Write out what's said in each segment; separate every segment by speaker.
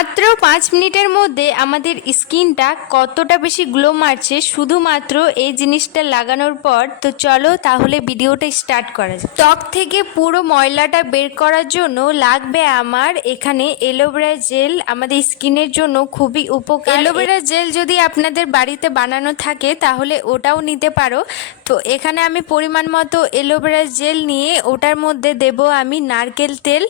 Speaker 1: মাত্র পাঁচ মিনিটের মধ্যে আমাদের স্কিনটা কতটা বেশি গ্লো মারছে, শুধুমাত্র এই জিনিসটা লাগানোর পর। তো চলো তাহলে ভিডিওটা স্টার্ট করা যাক। ত্বক থেকে পুরো ময়লাটা বের করার জন্য লাগবে আমার এখানে এলোভেরা জেল। আমাদের স্কিনের জন্য খুবই উপকার। এলোভেরা জেল যদি আপনাদের বাড়িতে বানানো থাকে, তাহলে ওটাও নিতে পারো। তো এখানে আমি পরিমাণ মতো এলোভেরা জেল নিয়ে ওটার মধ্যে দেব আমি নারকেল তেল।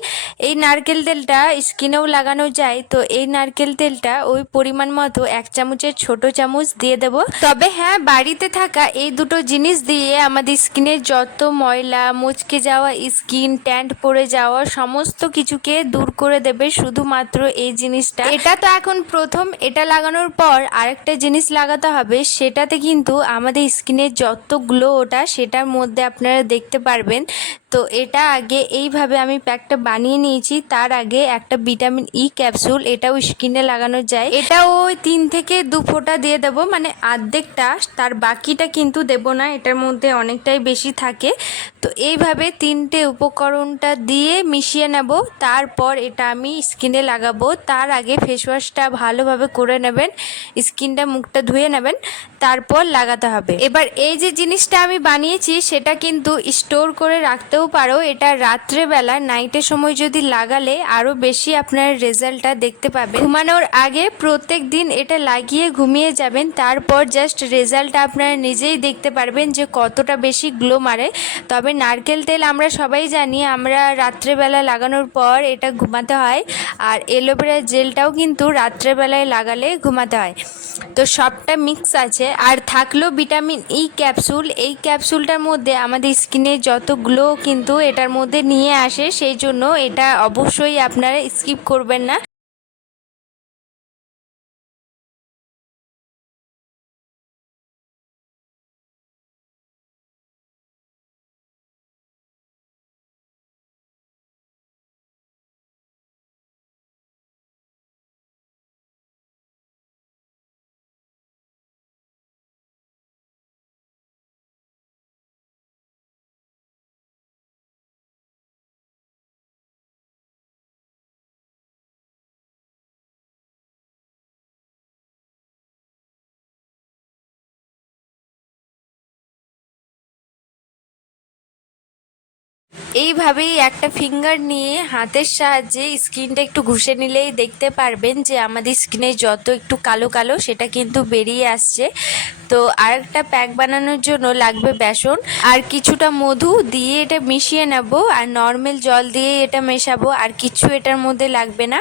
Speaker 1: এই নারকেল তেলটা স্কিনেও লাগানো যায়, তো এই নারকেল তেলটা ওই পরিমাণ মতো এক চামচের ছোট চামচ দিয়ে দেব। তবে হ্যাঁ বাড়িতে থাকা এই দুটো জিনিস দিয়ে আমাদের স্কিনের যত ময়লা, মুচকে যাওয়া স্কিন, ট্যান্ট পড়ে যাওয়া সমস্ত কিছুকে দূর করে দেবে শুধুমাত্র এই জিনিসটা। এটা তো এখন প্রথম, এটা লাগানোর পর আরেকটা জিনিস লাগাতে হবে, সেটাতে কিন্তু আমাদের স্কিনের যত গ্লো ওটা, সেটার মধ্যে আপনারা দেখতে পারবেন। তো এটা আগে এইভাবে আমি প্যাকটা বানিয়ে নিয়েছি। তার আগে একটা ভিটামিন ই ক্যাপসুল, এটাও স্কিনে লাগানো যায়। এটাও ওই তিন থেকে দু ফোঁটা দিয়ে দেব মানে অর্ধেকটা তার বাকিটা কিন্তু দেব না, এটার মধ্যে অনেকটাই বেশি থাকে। তো এইভাবে তিনটে উপকরণটা দিয়ে মিশিয়ে নেব। তারপর এটা আমি স্কিনে লাগাবো। তার আগে ফেস ওয়াশটা ভালোভাবে করে নেবেন। স্কিনটা মুখটা ধুয়ে নেবেন। তারপর লাগাতে হবে। এবার এই যে জিনিসটা আমি বানিয়েছি, সেটা কিন্তু স্টোর করে রাখতেও পারো, এটা রাত্রেবেলা নাইটের সময় যদি লাগালে আরও বেশি আপনার রেজাল্টটা দেখতে পাবেন। ঘুমানোর আগে প্রত্যেক দিন এটা লাগিয়ে ঘুমিয়ে যাবেন, তারপর জাস্ট রেজাল্টটা আপনারা নিজেই দেখতে পারবেন যে কতটা বেশি গ্লো মারে। তবে নারকেল তেল আমরা সবাই জানি, আমরা রাত্রেবেলা লাগানোর পর এটা ঘুমাতে হয়, আর এলোভেরা জেলটাও কিন্তু রাত্রেবেলায় লাগালে ঘুমাতে হয়। তো সবটা মিক্স আছে, আর থাকল ভিটামিন ই ক্যাপসুল এই ক্যাপসুলটার মধ্যে আমাদের স্কিনে যত গ্লো কিন্তু এটার মধ্যে নিয়ে আসে সেই জন্য এটা অবশ্যই আপনারা স্কিপ করবেন না। এইভাবেই একটা ফিঙ্গার নিয়ে হাতের সাহায্যে স্কিনটা একটু ঘুষে নিলেই দেখতে পারবেন যে আমাদের স্কিনে যত একটু কালো কালো সেটা কিন্তু বেরিয়ে আসছে। তো আর একটা প্যাক বানানোর জন্য লাগবে বেসন। আর কিছুটা মধু দিয়ে এটা মিশিয়ে নেব আর নর্মাল জল দিয়ে এটা মেশাবো আর কিছু এটার মধ্যে লাগবে না।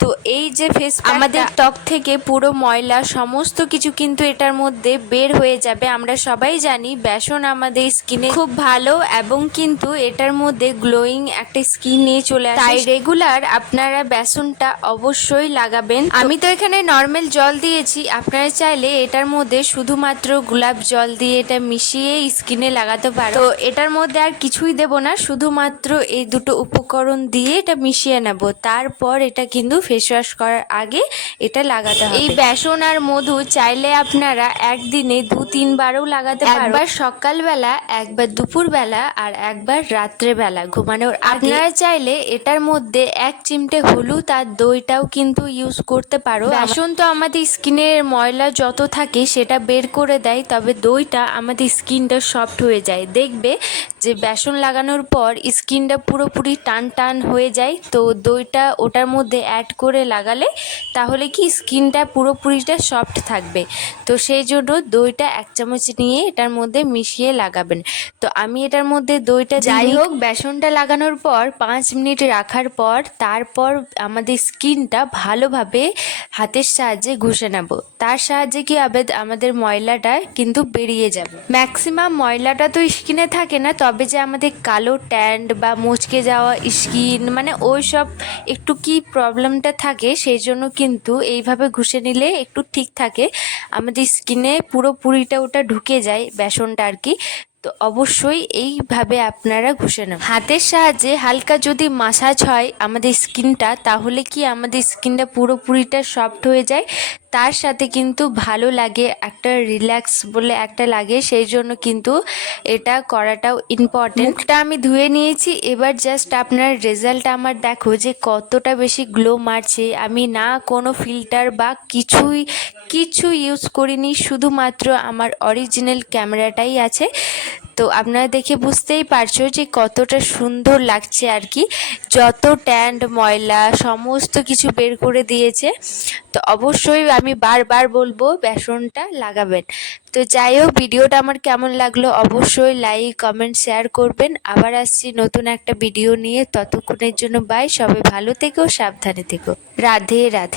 Speaker 1: তো এই যে ফেস আমাদের ত্বক থেকে পুরো ময়লা সমস্ত কিছু কিন্তু এটার মধ্যে বের হয়ে যাবে। আমরা সবাই জানি বেসন আমাদের স্কিনে খুব ভালো এবং কিন্তু এটার মধ্যে গ্লোয়িং একটা স্কিন নিয়ে চলে আসে। তাই রেগুলার আপনারা বেসনটা অবশ্যই লাগাবেন। আমি তো এখানে নর্মাল জল দিয়েছি। আপনারা চাইলে এটার মধ্যে শুধুমাত্র গোলাপ জল দিয়ে এটা মিশিয়ে স্কিনে লাগাতে পারো। তো এটার মধ্যে আর কিছুই দেব না শুধুমাত্র এই দুটো উপকরণ দিয়ে এটা মিশিয়ে নেব। তারপর এটা কিন্তু ফেস ওয়াশ করার আগে এটা লাগাতে হবে। এই বেসন আর মধু চাইলে আপনারা একদিনে দু তিনবারও লাগাতে পারো। একবার সকালবেলা একবার দুপুরবেলা আর একবার রাত্রেবেলা ঘুমানোর আগে। আপনারা চাইলে এটার মধ্যে এক চিমটে হলুদ আর দইটাও কিন্তু ইউজ করতে পারো। বেসন তো আমাদের স্কিনের ময়লা যত থাকে সেটা বের করে দেয় তবে দইটা আমাদের স্কিনটা সফট হয়ে যায়। দেখবে যে বেসন লাগানোর পর স্কিনটা পুরোপুরি টান টান হয়ে যায়। তো দইটা ওটার মধ্যে অ্যাড করে লাগালে তাহলে কি স্কিনটা পুরোপুরিটা সফট থাকবে। তো সেই জন্য দইটা এক চামচ নিয়ে এটার মধ্যে মিশিয়ে লাগাবেন। তো আমি এটার মধ্যে দইটা যাই হোক বেসনটা লাগানোর পর পাঁচ মিনিট রাখার পর তারপর আমাদের স্কিনটা ভালোভাবে হাতের সাহায্যে ঘষে নেব। তার সাহায্যে কি হবে আমাদের ময়লাটা কিন্তু বেরিয়ে যাবে। ম্যাক্সিমাম ময়লাটা তো স্কিনে থাকে না, তবে যে আমাদের কালো ট্যান্ড বা মুচকে যাওয়া স্কিন মানে ওই সব একটু কি প্রবলেমটা থাকে, সেই জন্য কিন্তু এইভাবে ঘুষে নিলে একটু ঠিক থাকে। আমাদের স্কিনে পুরোপুরিটা ওটা ঢুকে যায় বেসনটা আর কি। তো অবশ্যই এইভাবে আপনারা ঘষে নেবেন। হাতের সাহায্যে হালকা যদি মাসাজ হয় আমাদের স্কিনটা, তাহলে কি আমাদের স্কিনটা পুরোপুরিটা সফট হয়ে যায়? তার সাথে কিন্তু ভালো লাগে একটা রিল্যাক্স বলে একটা লাগে, সেই জন্য কিন্তু এটা করাটাও ইম্পর্টেন্ট মুখটা আমি ধুয়ে নিয়েছি, এবার জাস্ট আপনার রেজাল্ট আমার দেখো যে কতটা বেশি গ্লো মারছে। আমি না কোনো ফিল্টার বা কিছুই কিছু ইউজ করিনি, শুধুমাত্র আমার অরিজিনাল ক্যামেরাটাই আছে। তো আপনারা দেখে বুঝতেই পারছ যে কতটা সুন্দর লাগছে আর কি। যত ট্যান্ড ময়লা, সমস্ত কিছু বের করে দিয়েছে। তো অবশ্যই আমি বারবার বলব, বেসনটা লাগাবেন। তো যাই হোক, ভিডিওটা আমার কেমন লাগল অবশ্যই লাইক কমেন্ট শেয়ার করবেন। আবার আসছি নতুন একটা ভিডিও নিয়ে। ততক্ষণের জন্য বাই সবাই ভালো থেকো, সাবধানে থেকো। রাধে রাধে।